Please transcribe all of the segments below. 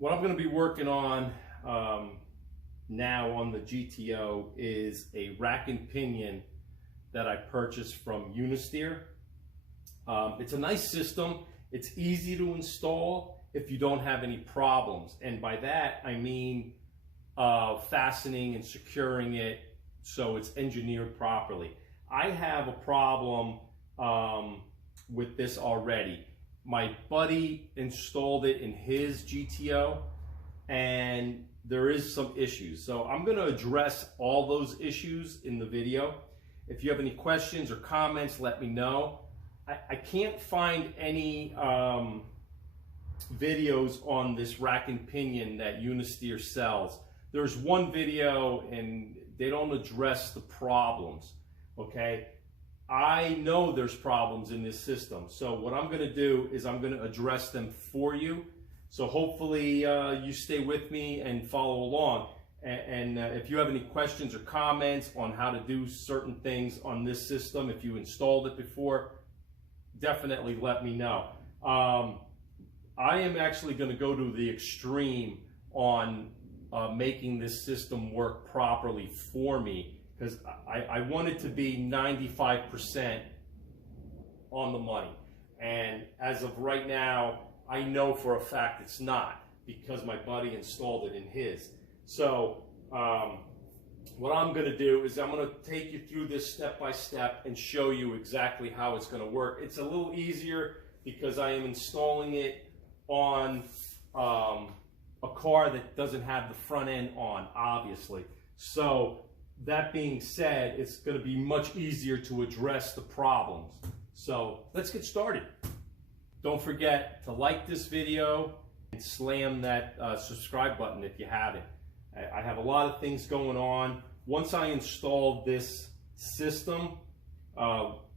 what I'm going to be working on now on the GTO is a rack and pinion that I purchased from Unisteer. It's a nice system. It's easy to install if you don't have any problems. And by that, I mean fastening and securing it so it's engineered properly. I have a problem with this already. My buddy installed it in his GTO and there is some issues. So I'm going to address all those issues in the video. If you have any questions or comments, let me know. I can't find any videos on this rack and pinion that Unisteer sells. There's one video and they don't address the problems, okay? I know there's problems in this system. So what I'm gonna do is I'm gonna address them for you. So hopefully you stay with me and follow along. And if you have any questions or comments on how to do certain things on this system, if you installed it before, definitely let me know. I am actually going to go to the extreme on making this system work properly for me, because I want it to be 95% on the money. And as of right now, I know for a fact it's not, because my buddy installed it in his. So what I'm going to do is I'm going to take you through this step by step and show you exactly how it's going to work. It's a little easier because I am installing it on a car that doesn't have the front end on, obviously. So that being said, it's going to be much easier to address the problems. So let's get started. Don't forget to like this video and slam that subscribe button if you haven't. I have a lot of things going on. Once I install this system,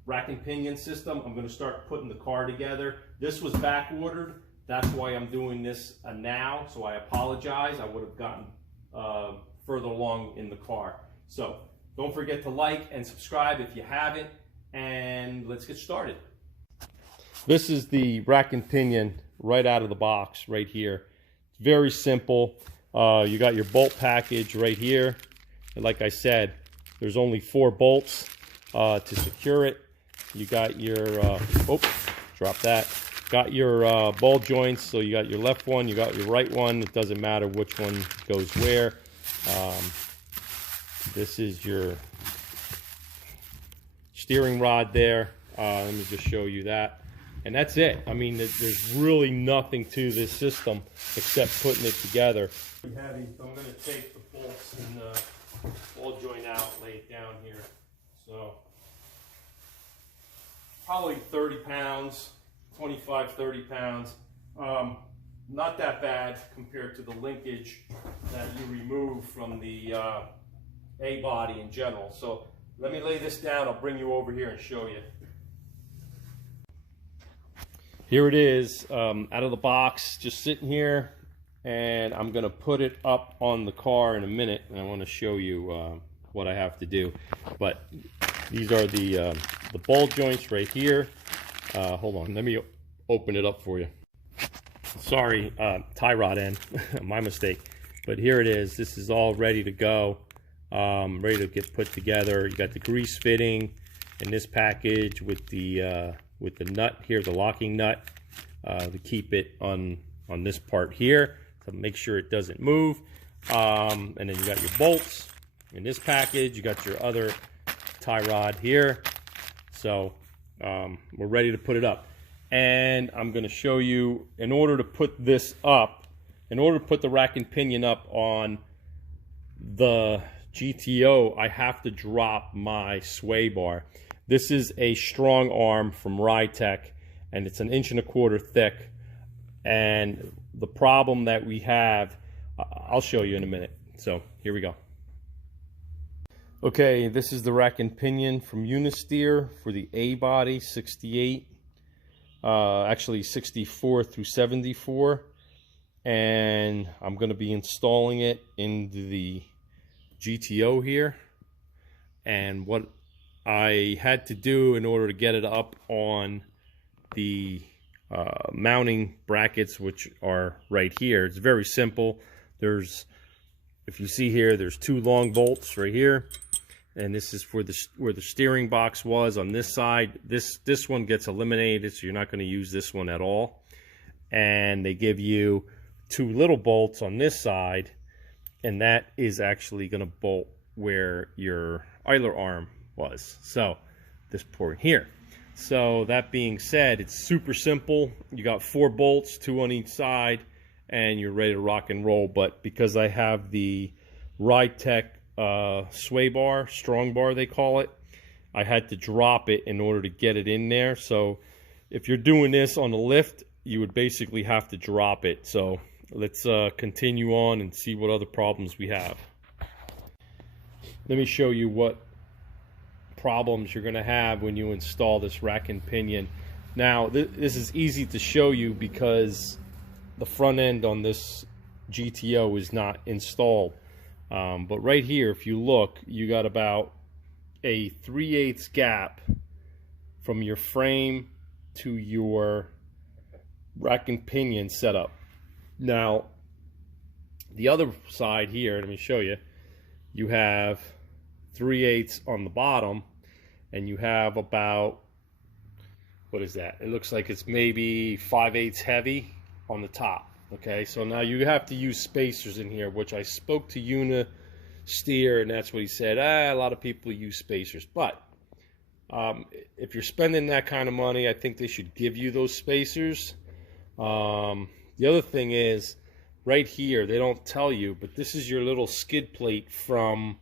rack and pinion system, I'm going to start putting the car together. This was back ordered. That's why I'm doing this now. So I apologize. I would have gotten further along in the car. So don't forget to like and subscribe if you haven't. And let's get started. This is the rack and pinion right out of the box right here. It's very simple. You got your bolt package right here. And like I said, there's only 4 bolts to secure it. You got your, drop that. Got your ball joints. So you got your left one, you got your right one. It doesn't matter which one goes where. This is your steering rod there. Let me just show you that. And that's it. I mean, there's really nothing to this system except putting it together. Heavy, so I'm going to take the bolts and the ball joint out, lay it down here. So probably 30 pounds, 25, 30 pounds. Not that bad compared to the linkage that you remove from the A-body in general. So let me lay this down. I'll bring you over here and show you. Here it is, out of the box, just sitting here, and I'm going to put it up on the car in a minute, and I want to show you what I have to do. But these are the ball joints right here. Hold on, let me open it up for you. Sorry, tie rod end, my mistake. But here it is. This is all ready to go, ready to get put together. You got the grease fitting in this package with the nut here, the locking nut, to keep it on this part here to make sure it doesn't move. And then you got your bolts in this package. You got your other tie rod here. So we're ready to put it up. And I'm going to show you, in order to put this up, in order to put the rack and pinion up on the GTO, I have to drop my sway bar. This is a strong arm from Rytech, and it's 1.25 inches thick. And the problem that we have, I'll show you in a minute. So here we go. Okay, this is the rack and pinion from Unisteer for the A-body 68, actually 64 through 74. And I'm going to be installing it into the GTO here. And what I had to do in order to get it up on the mounting brackets, which are right here. It's very simple. There's, if you see here, there's 2 long bolts right here, and this is for the where the steering box was on this side. This one gets eliminated, so you're not going to use this one at all. And they give you 2 little bolts on this side, and that is actually going to bolt where your idler arm was. So this port here. So that being said, it's super simple. You got 4 bolts, 2 on each side, and you're ready to rock and roll. But because I have the RideTech sway bar, strong bar they call it, I had to drop it in order to get it in there. So if you're doing this on the lift, you would basically have to drop it. So let's continue on and see what other problems we have. Let me show you what problems you're going to have when you install this rack and pinion. Now this is easy to show you because the front end on this GTO is not installed, but right here, if you look, you got about a 3/8 gap from your frame to your rack and pinion setup. Now the other side here, let me show you, you have 3/8 on the bottom, and you have about, what is that? It looks like it's maybe 5/8 heavy on the top. Okay, so now you have to use spacers in here, which I spoke to Unisteer, and that's what he said. A lot of people use spacers, but if you're spending that kind of money, I think they should give you those spacers. The other thing is, right here, they don't tell you, but this is your little skid plate from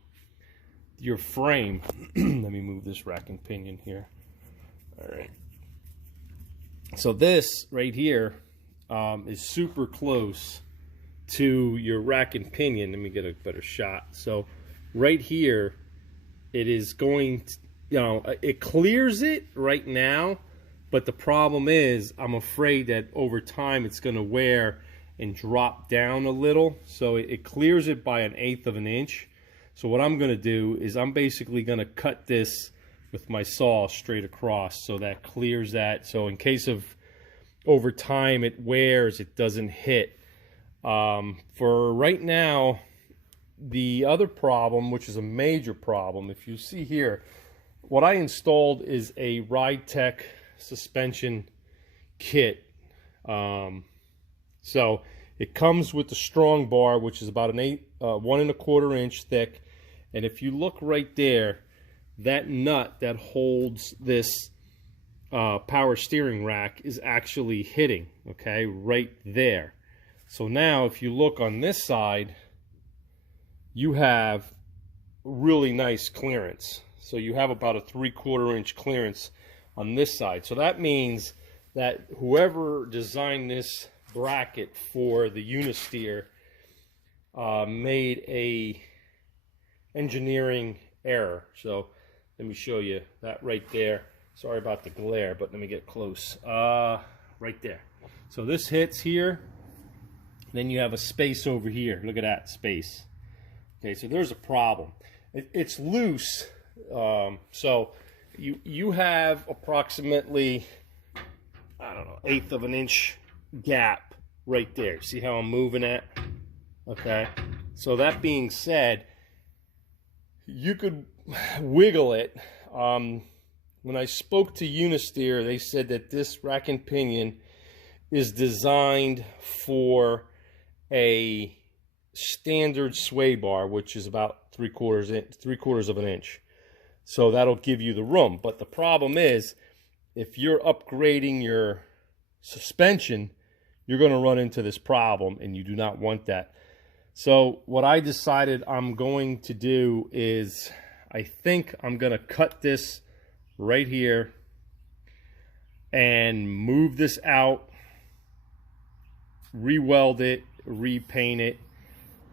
your frame. Let me move this rack and pinion here. All right. So this right here is super close to your rack and pinion. Let me get a better shot. So right here, it is going to, you know, it clears it right now, but the problem is I'm afraid that over time it's going to wear and drop down a little. So it clears it by 1/8 of an inch. So what I'm going to do is I'm basically going to cut this with my saw straight across, so that clears that. So in case of over time it wears, it doesn't hit. For right now, the other problem, which is a major problem, if you see here, what I installed is a RideTech suspension kit. So it comes with the strong bar, which is about 1 1/4 inch thick. And if you look right there, that nut that holds this power steering rack is actually hitting, okay, right there. So now if you look on this side, you have really nice clearance. So you have about a 3/4 inch clearance on this side. So that means that whoever designed this bracket for the Unisteer made a engineering error. So let me show you that right there. Sorry about the glare, but let me get close. Right there. So this hits here, then you have a space over here. Look at that space. Okay, so there's a problem. It's loose. So you have approximately, I don't know, 1/8 of an inch gap right there. See how I'm moving it? Okay. So that being said, you could wiggle it. When I spoke to Unisteer, they said that this rack and pinion is designed for a standard sway bar, which is about 3/4 of an inch. So that'll give you the room. But the problem is, if you're upgrading your suspension, you're going to run into this problem, and you do not want that. So what I decided I'm going to do is, I think I'm going to cut this right here and move this out, re-weld it, repaint it.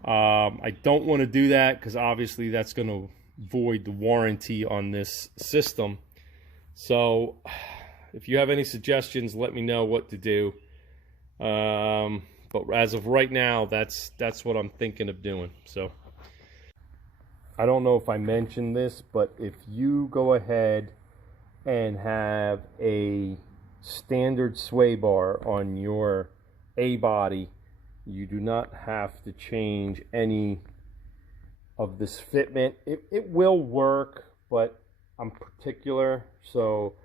I don't want to do that because obviously that's going to void the warranty on this system. So if you have any suggestions, let me know what to do. But as of right now, that's what I'm thinking of doing. So I don't know if I mentioned this, but if you go ahead and have a standard sway bar on your A body, you do not have to change any of this fitment. It will work, but I'm particular, so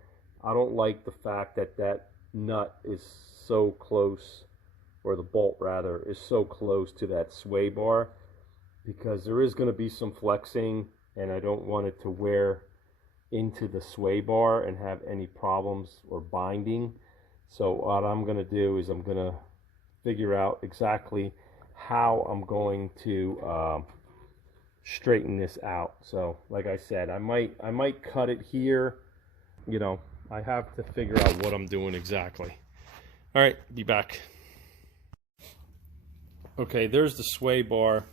I don't like the fact that that nut is so close, or the bolt rather, is so close to that sway bar, because there is going to be some flexing and I don't want it to wear into the sway bar and have any problems or binding. So what I'm going to do is I'm going to figure out exactly how I'm going to straighten this out. So like I said, I might cut it here. You know, I have to figure out what I'm doing exactly. All right, be back. Okay, there's the sway bar.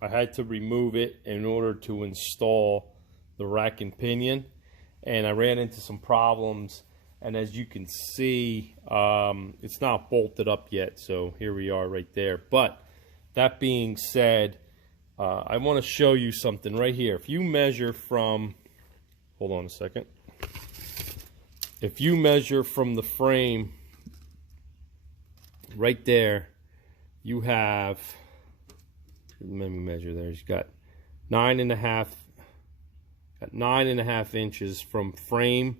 I had to remove it in order to install the rack and pinion, and I ran into some problems, and as you can see, it's not bolted up yet, so here we are right there. But that being said, I want to show you something right here. If you measure from, hold on a second, if you measure from the frame right there, you have, let me measure there, you've got 9.5 inches from frame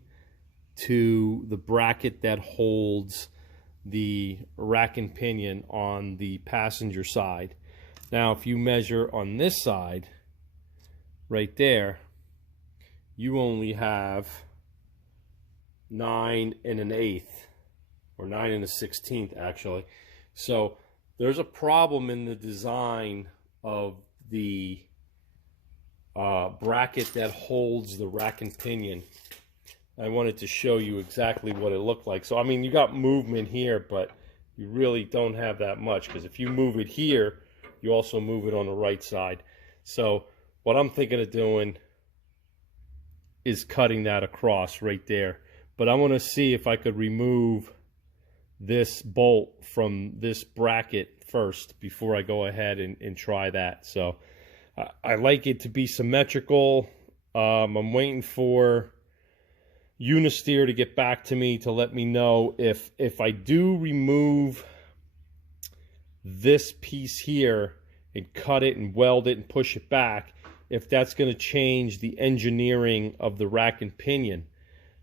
to the bracket that holds the rack and pinion on the passenger side. Now if you measure on this side right there, you only have 9 1/8 or 9 1/16 actually. So there's a problem in the design of the bracket that holds the rack and pinion. I wanted to show you exactly what it looked like. So I mean, you got movement here, but you really don't have that much, because if you move it here, you also move it on the right side. So what I'm thinking of doing is cutting that across right there. But I want to see if I could remove this bolt from this bracket first before I go ahead and try that. So I like it to be symmetrical. I'm waiting for Unisteer to get back to me to let me know if I do remove this piece here and cut it and weld it and push it back, if that's going to change the engineering of the rack and pinion.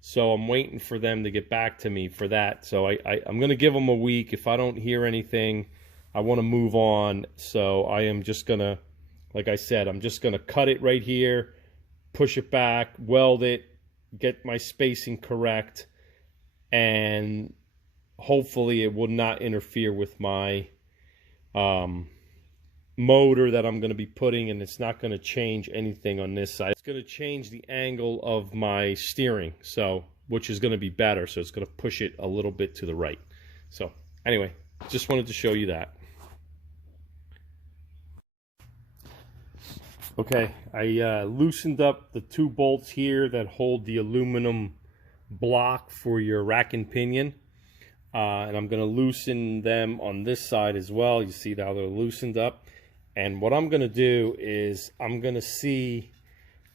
So I'm waiting for them to get back to me for that. So I'm going to give them a week. If I don't hear anything, I want to move on. So I am just going to, like I said, I'm just going to cut it right here, push it back, weld it, get my spacing correct, and hopefully it will not interfere with my motor that I'm going to be putting, and it's not going to change anything on this side. It's going to change the angle of my steering, so which is going to be better. So it's going to push it a little bit to the right. So anyway, just wanted to show you that. Okay, I loosened up the 2 bolts here that hold the aluminum block for your rack and pinion, and I'm going to loosen them on this side as well. You see how they're loosened up. And what I'm going to do is I'm going to see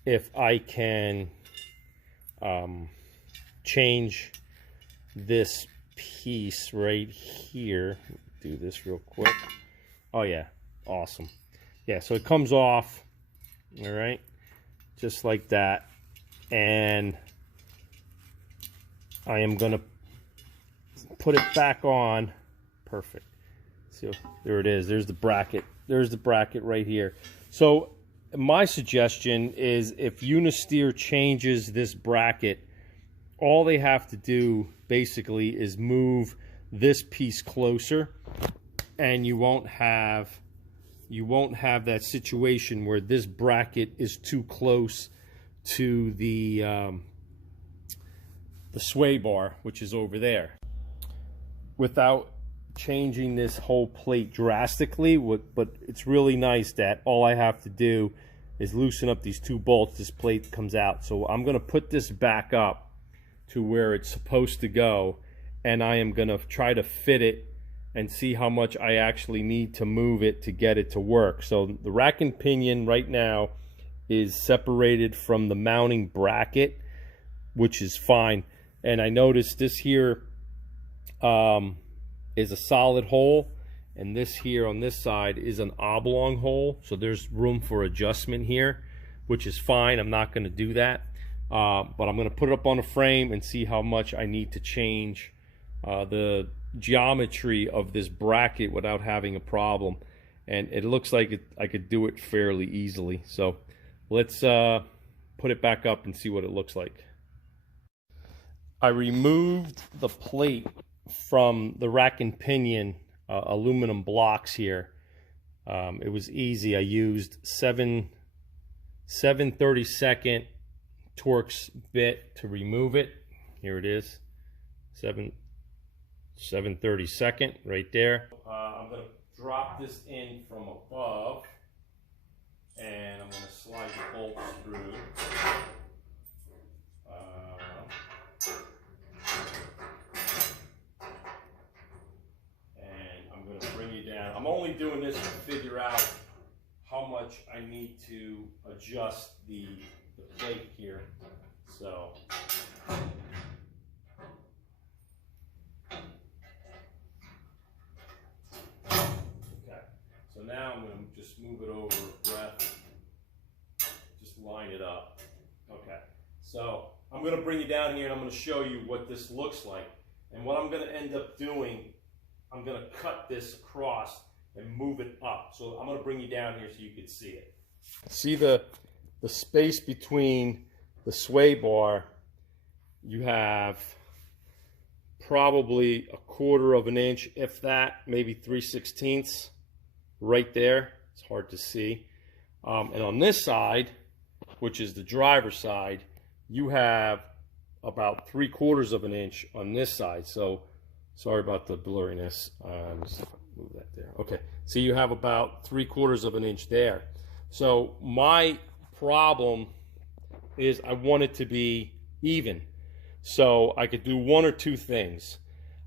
if I can change this piece right here. Do this real quick. Oh yeah, awesome. Yeah, so it comes off, all right, just like that. And I am going to put it back on. Perfect. So there it is. There's the bracket. There's the bracket right here. So my suggestion is, if Unisteer changes this bracket, all they have to do basically is move this piece closer, and you won't have that situation where this bracket is too close to the sway bar, which is over there. Without changing this whole plate drastically, but it's really nice that all I have to do is loosen up these 2 bolts. This plate comes out. So I'm going to put this back up to where it's supposed to go, and I am going to try to fit it and see how much I actually need to move it to get it to work. So the rack and pinion right now is separated from the mounting bracket, which is fine. and I noticed this here is a solid hole, and this here on this side is an oblong hole, so there's room for adjustment here, which is fine. I'm not going to do that, but I'm going to put it up on a frame and see how much I need to change the geometry of this bracket without having a problem. And it looks like I could do it fairly easily. So let's put it back up and see what it looks like. I removed the plate from the rack and pinion aluminum blocks here. It was easy. I used 7/32 Torx bit to remove it. Here it is, 7/32 right there. I'm going to drop this in from above, and I'm going to slide the bolts through. And I'm going to bring you down. I'm only doing this to figure out how much I need to adjust the plate here. So now I'm going to just move it over a breath, just line it up. Okay, so I'm going to bring you down here and I'm going to show you what this looks like. And what I'm going to end up doing, I'm going to cut this across and move it up. So I'm going to bring you down here so you can see it. See the space between the sway bar? You have probably 1/4 of an inch, if that, maybe 3/16 right there. It's hard to see. And on this side, which is the driver's side, you have about 3/4 of an inch on this side. So sorry about the blurriness. Just move that there. Okay, so you have about 3/4 of an inch there. So my problem is I want it to be even. So I could do one or two things.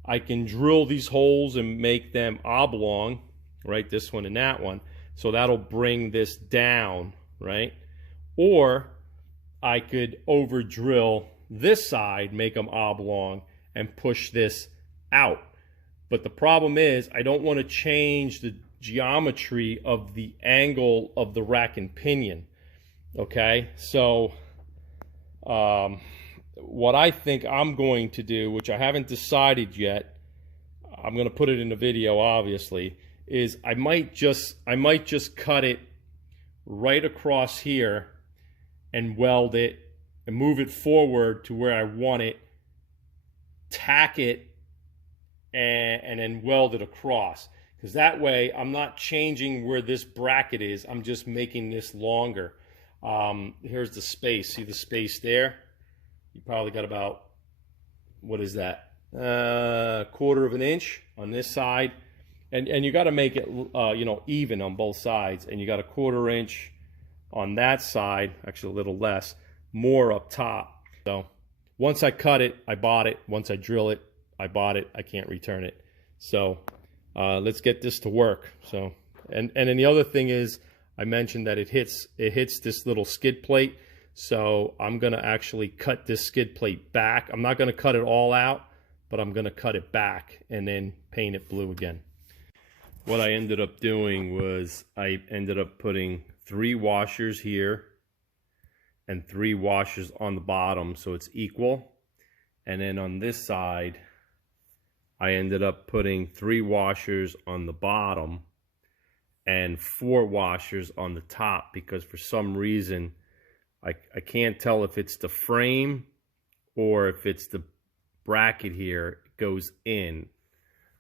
I can drill these holes and make them oblong, right? This one and that one. So that'll bring this down, right? Or I could over drill this side, make them oblong, and push this out. But the problem is I don't want to change the geometry of the angle of the rack and pinion. Okay, so what I think I'm going to do, which I haven't decided yet, I'm going to put it in the video obviously, is I might just cut it right across here and weld it and move it forward to where I want it, tack it, and then weld it across. Because that way I'm not changing where this bracket is, I'm just making this longer. Here's the space. See the space there? You probably got about, what is that? 1/4 of an inch on this side. And you got to make it you know, even on both sides. And you got 1/4 inch on that side, actually a little less, more up top. So once I cut it, I bought it. Once I drill it, I bought it. I can't return it. So let's get this to work. So and then the other thing is, I mentioned that it hits this little skid plate. So I'm gonna actually cut this skid plate back. I'm not gonna cut it all out, but I'm gonna cut it back and then paint it blue again. What I ended up doing was I ended up putting 3 washers here and 3 washers on the bottom, so it's equal. And then on this side, I ended up putting 3 washers on the bottom and 4 washers on the top, because for some reason I can't tell if it's the frame or if it's the bracket here goes in.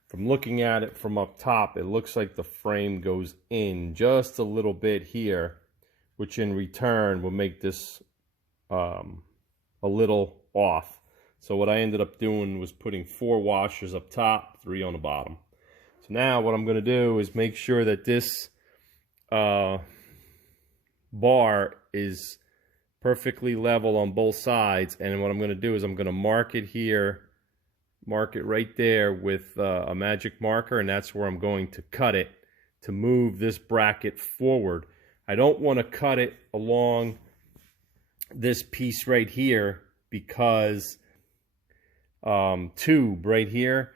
From looking at it from up top, it looks like the frame goes in just a little bit here, which in return will make this a little off. So what I ended up doing was putting 4 washers up top, 3 on the bottom. So now what I'm going to do is make sure that this bar is perfectly level on both sides. And what I'm going to do is I'm going to mark it here, mark it right there with a magic marker, and that's where I'm going to cut it to move this bracket forward. I don't want to cut it along this piece right here, because tube right here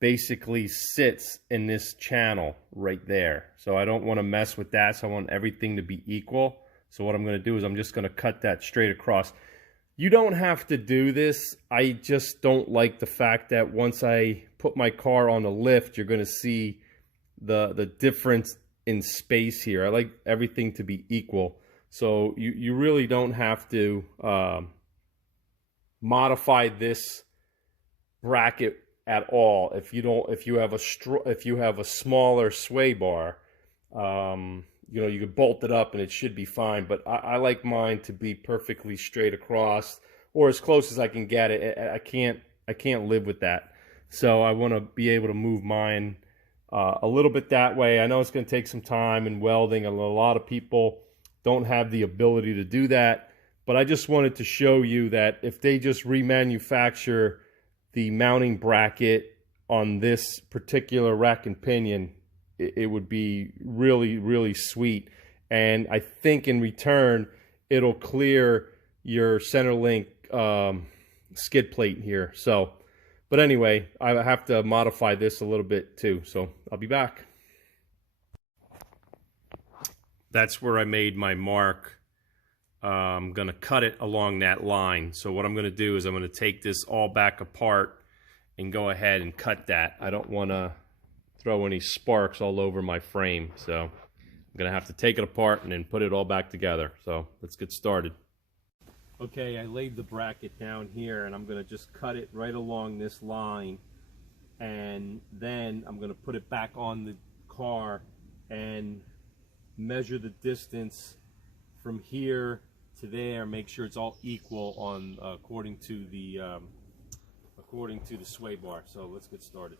basically sits in this channel right there. So I don't want to mess with that, so I want everything to be equal. So what I'm going to do is I'm just going to cut that straight across. You don't have to do this. I just don't like the fact that once I put my car on the lift, you're going to see the difference in space here. I like everything to be equal. So you really don't have to modify this bracket at all. If you have a smaller sway bar, you know, you could bolt it up and it should be fine. But I like mine to be perfectly straight across, or as close as I can get it. I can't live with that. So I want to be able to move mine a little bit that way. I know it's going to take some time in welding. A lot of people don't have the ability to do that. But I just wanted to show you that if they just remanufacture the mounting bracket on this particular rack and pinion, it would be really, really sweet. And I think in return, it'll clear your center link skid plate here. So, but anyway, I have to modify this a little bit too. So I'll be back. That's where I made my mark. I'm going to cut it along that line. So what I'm going to do is I'm going to take this all back apart and go ahead and cut that. I don't want to throw any sparks all over my frame. So I'm going to have to take it apart and then put it all back together. So let's get started. Okay, I laid the bracket down here and I'm going to just cut it right along this line. And then I'm going to put it back on the car and measure the distance from here to there, make sure it's all equal on according to the sway bar. So let's get started.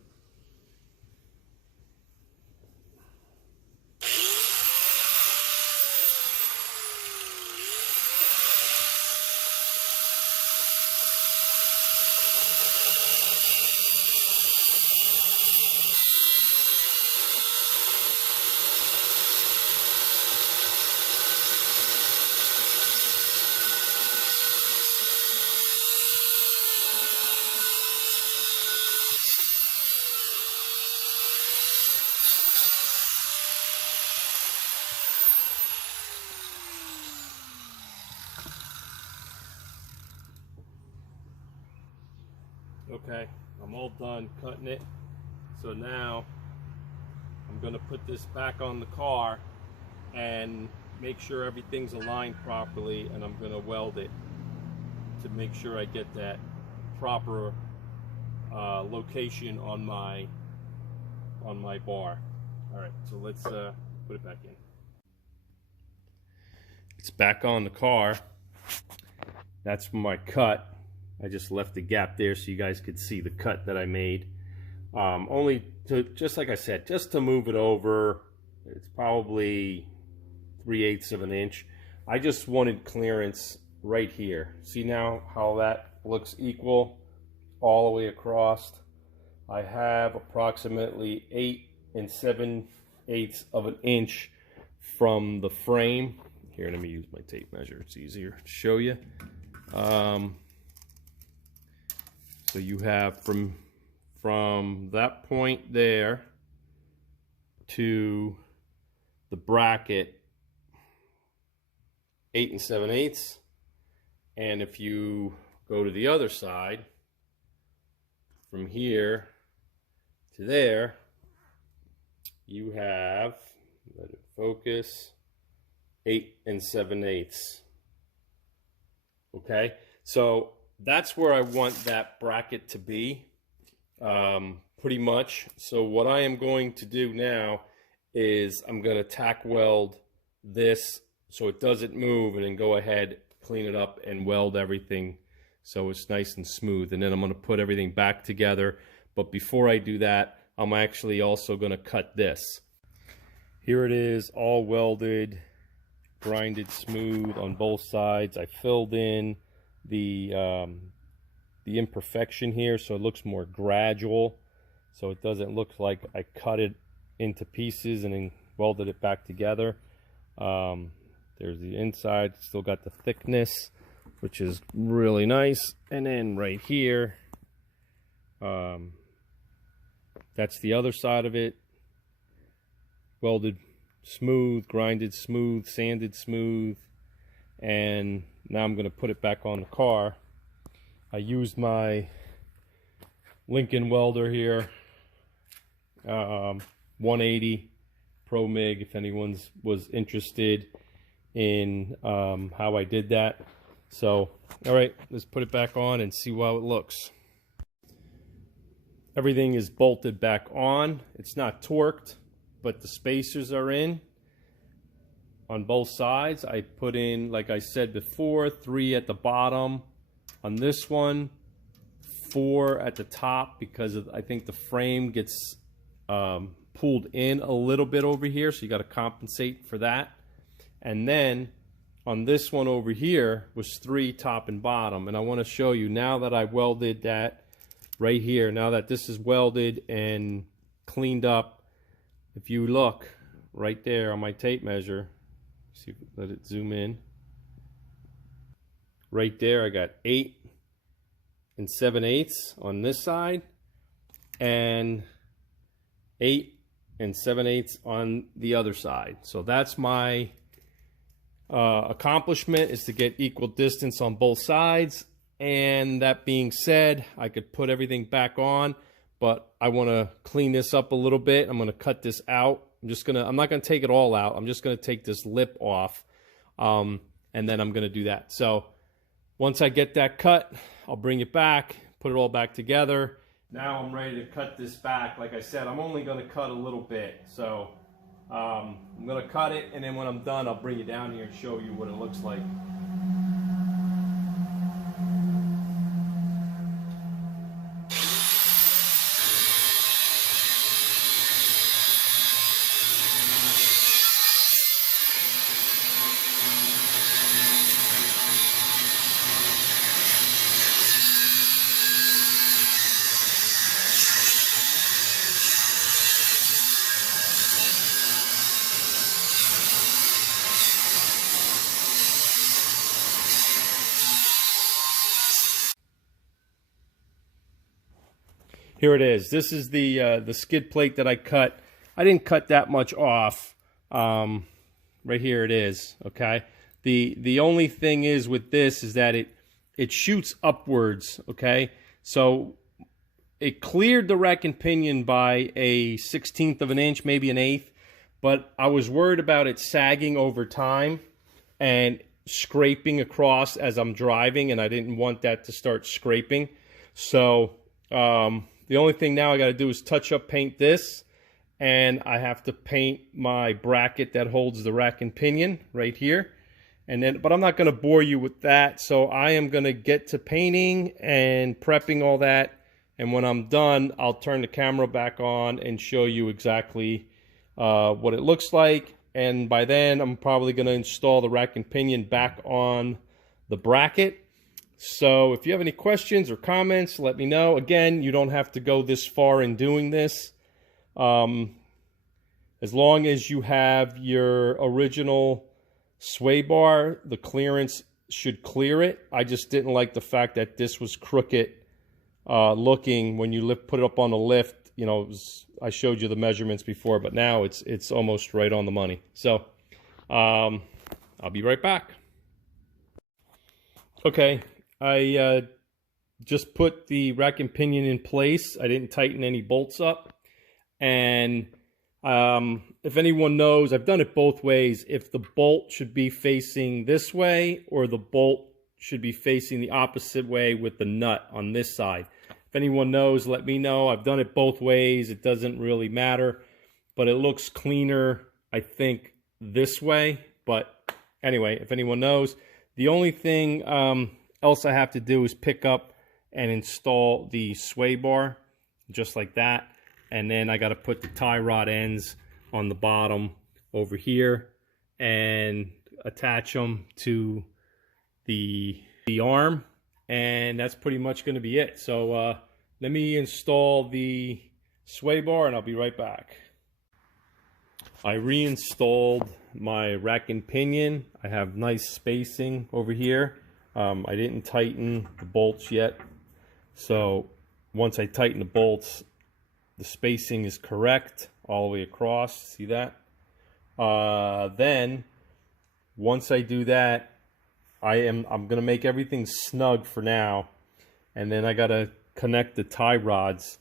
Okay, I'm all done cutting it. So now I'm going to put this back on the car and make sure everything's aligned properly, and I'm going to weld it to make sure I get that proper location on my bar. All right, so let's put it back in. It's back on the car. That's my cut. I just left the gap there so you guys could see the cut that I made. Only to, just like I said, just to move it over. It's probably 3/8 of an inch. I just wanted clearance right here. See now how that looks equal all the way across? I have approximately 8 7/8 of an inch from the frame. Here, let me use my tape measure. It's easier to show you. So you have from that point there to the bracket 8 7/8, and if you go to the other side from here to there, you have, let it focus, 8 7/8. Okay, so that's where I want that bracket to be, pretty much. So what I am going to do now is I'm going to tack weld this so it doesn't move, and then go ahead, clean it up, and weld everything so it's nice and smooth. And then I'm going to put everything back together. But before I do that, I'm actually also going to cut this. Here it is, all welded, grinded smooth on both sides. I filled in the imperfection here so it looks more gradual, so it doesn't look like I cut it into pieces and then welded it back together. There's the inside, still got the thickness, which is really nice. And then right here That's the other side of it. Welded smooth, grinded smooth, sanded smooth. And now I'm going to put it back on the car. I used my Lincoln welder here, 180 Pro MIG, if anyone was interested in how I did that. So, all right, let's put it back on and see how it looks. Everything is bolted back on. It's not torqued, but the spacers are in on both sides. I put in, like I said before, 3 at the bottom on this one, 4 at the top, because I think the frame gets pulled in a little bit over here, so you got to compensate for that. And then on this one over here was 3 top and bottom. And I want to show you, now that I welded that right here, now that this is welded and cleaned up, if you look right there on my tape measure, see, let it zoom in. Right there, I got 8 7/8 on this side and 8 7/8 on the other side. So that's my accomplishment, is to get equal distance on both sides. And that being said, I could put everything back on, but I want to clean this up a little bit. I'm going to cut this out. I'm not going to take it all out. I'm just going to take this lip off, and then I'm going to do that. So once I get that cut, I'll bring it back, put it all back together. Now I'm ready to cut this back. Like I said, I'm only going to cut a little bit. So I'm going to cut it, and then when I'm done, I'll bring it down here and show you what it looks like. Here it is. This is the skid plate that I cut. I didn't cut that much off. Right here it is. Okay. The only thing is with this is that it shoots upwards. Okay. So it cleared the rack and pinion by a 1/16 of an inch, maybe an 1/8. But I was worried about it sagging over time and scraping across as I'm driving, and I didn't want that to start scraping. So the only thing now I got to do is touch up paint this, and I have to paint my bracket that holds the rack and pinion right here. And then, but I'm not going to bore you with that, so I am going to get to painting and prepping all that. And when I'm done, I'll turn the camera back on and show you exactly what it looks like. And by then, I'm probably going to install the rack and pinion back on the bracket. So if you have any questions or comments, let me know. Again, you don't have to go this far in doing this. As long as you have your original sway bar, the clearance should clear it. I just didn't like the fact that this was crooked looking when you put it up on the lift. You know, I showed you the measurements before, but now it's almost right on the money. So I'll be right back. Okay. I just put the rack and pinion in place. I didn't tighten any bolts up. And if anyone knows, I've done it both ways. If the bolt should be facing this way or the bolt should be facing the opposite way with the nut on this side. If anyone knows, let me know. I've done it both ways. It doesn't really matter. But it looks cleaner, I think, this way. But anyway, if anyone knows. The only thing else I have to do is pick up and install the sway bar, just like that. And then I got to put the tie rod ends on the bottom over here and attach them to the arm. And that's pretty much going to be it. So let me install the sway bar and I'll be right back. I reinstalled my rack and pinion. I have nice spacing over here. I didn't tighten the bolts yet. So once I tighten the bolts, the spacing is correct all the way across. See that? Then once I do that, I'm gonna make everything snug for now, and then I gotta connect the tie rods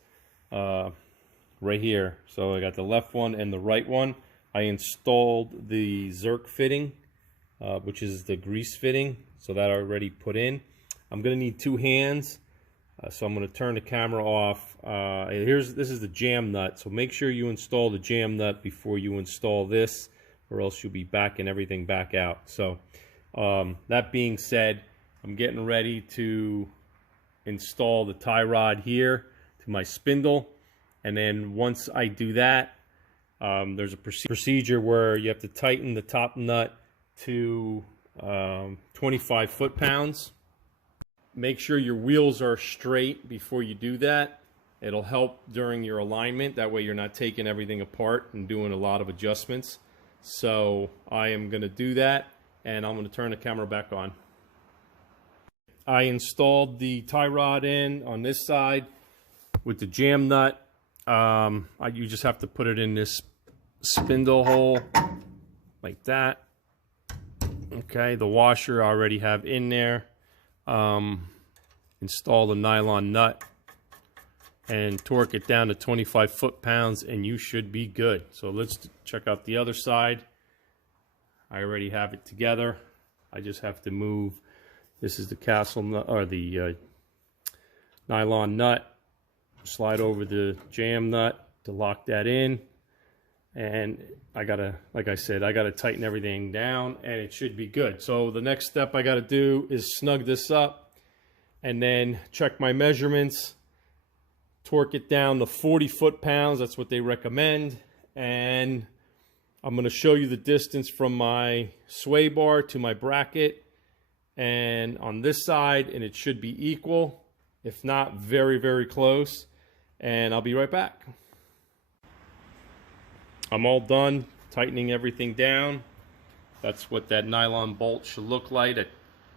right here. So I got the left one and the right one. I installed the Zerk fitting, which is the grease fitting, so that I already put in. I'm gonna need 2 hands, so I'm gonna turn the camera off. This is the jam nut, so make sure you install the jam nut before you install this, or else you'll be backing everything back out. So that being said, I'm getting ready to install the tie rod here to my spindle, and then once I do that, there's a procedure where you have to tighten the top nut to 25 foot-pounds. Make sure your wheels are straight before you do that. It'll help during your alignment. That way you're not taking everything apart and doing a lot of adjustments. So I am going to do that, and I'm going to turn the camera back on. I installed the tie rod in on this side with the jam nut. You just have to put it in this spindle hole like that. Okay, the washer I already have in there. Install the nylon nut and torque it down to 25 foot-pounds, and you should be good. So let's check out the other side. I already have it together. I just have to move. This is the castle nut, or the nylon nut. Slide over the jam nut to lock that in, and I gotta, like I said, I gotta tighten everything down, and it should be good. So the next step I gotta do is snug this up, and then check my measurements, torque it down to 40 foot-pounds. That's what they recommend, and I'm gonna show you the distance from my sway bar to my bracket, and on this side, and it should be equal, if not very, very close. And I'll be right back. I'm all done tightening everything down. That's what that nylon bolt should look like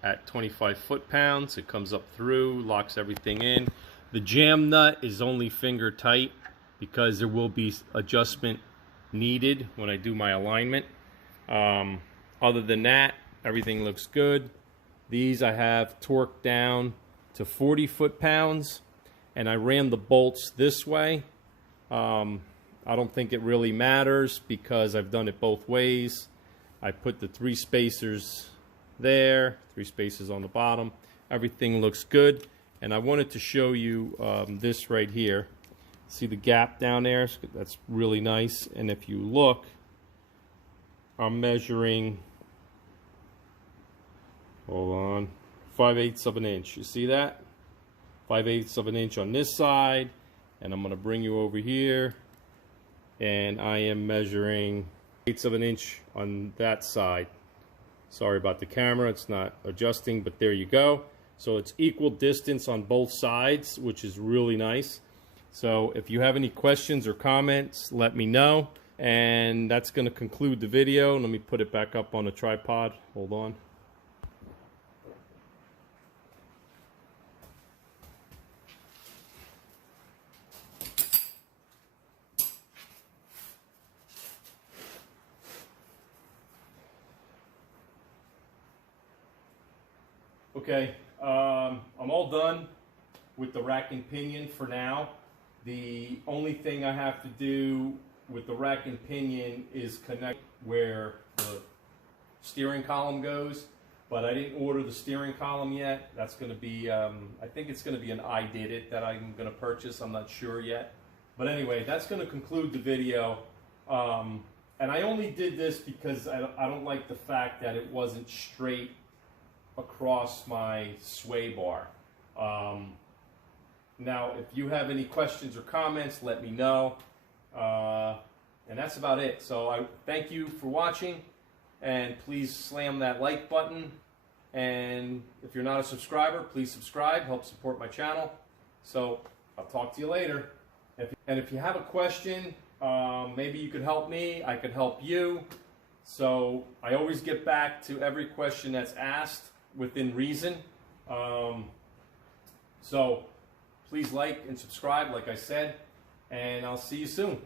at 25 foot-pounds. It comes up through, locks everything in. The jam nut is only finger tight because there will be adjustment needed when I do my alignment. Other than that, everything looks good. These I have torqued down to 40 foot-pounds, and I ran the bolts this way. I don't think it really matters because I've done it both ways. I put the 3 spacers there, 3 spacers on the bottom. Everything looks good, and I wanted to show you this right here. See the gap down there? That's really nice. And if you look, I'm measuring, hold on, 5/8 of an inch. You see that? 5/8 of an inch on this side, and I'm going to bring you over here, and I am measuring 1/8 of an inch on that side. Sorry about the camera, it's not adjusting, but there you go. So it's equal distance on both sides, which is really nice. So if you have any questions or comments, let me know. And that's going to conclude the video. Let me put it back up on a tripod. Hold on. Okay, I'm all done with the rack and pinion for now. The only thing I have to do with the rack and pinion is connect where the steering column goes, but I didn't order the steering column yet. That's going to be, I think it's going to be an I Did It that I'm going to purchase. I'm not sure yet. But anyway, that's going to conclude the video. And I only did this because I don't like the fact that it wasn't straight across my sway bar. Now, if you have any questions or comments, let me know. And that's about it. So I thank you for watching, and please slam that like button. And if you're not a subscriber, please subscribe. Help support my channel. So I'll talk to you later. And if you have a question, maybe you could help me. I could help you. So I always get back to every question that's asked within reason. So Please like and subscribe, like I said, and I'll see you soon.